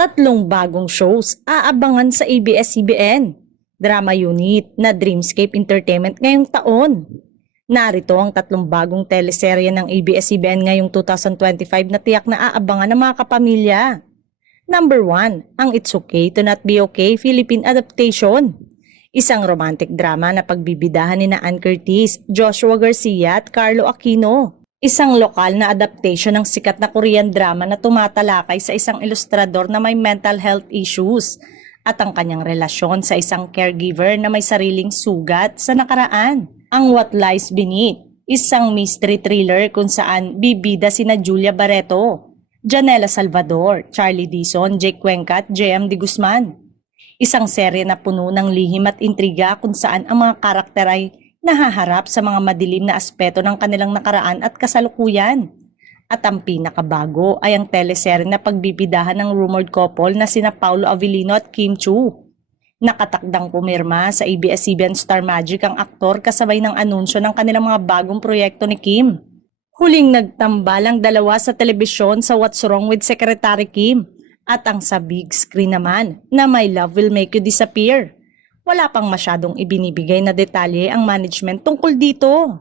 Tatlong bagong shows aabangan sa ABS-CBN drama unit na Dreamscape Entertainment ngayong taon. Narito ang tatlong bagong teleserye ng ABS-CBN ngayong 2025 na tiyak na aabangan ng mga kapamilya. Number 1, ang It's Okay to Not Be Okay Philippine adaptation. Isang romantic drama na pagbibidahan ni Ann Curtis, Joshua Garcia at Carlo Aquino. Isang lokal na adaptation ng sikat na Korean drama na tumatalakay sa isang ilustrador na may mental health issues at ang kanyang relasyon sa isang caregiver na may sariling sugat sa nakaraan. Ang What Lies Beneath, isang mystery thriller kung saan bibida sina Julia Barreto, Janela Salvador, Charlie Dizon, Jake Cuenca at JM De Guzman. Isang serye na puno ng lihim at intriga kung saan ang mga karakter ay nahaharap sa mga madilim na aspeto ng kanilang nakaraan at kasalukuyan. At ang pinakabago ay ang teleserye na pagbibidahan ng rumored couple na sina Paulo Avellino at Kim Chu. Nakatakdang pumirma sa ABS-CBN Star Magic ang aktor kasabay ng anunsyo ng kanilang mga bagong proyekto ni Kim. Huling nagtambal ang dalawa sa telebisyon sa What's Wrong with Secretary Kim at ang sa big screen naman na My Love Will Make You Disappear. Wala pang masyadong ibinibigay na detalye ang management tungkol dito.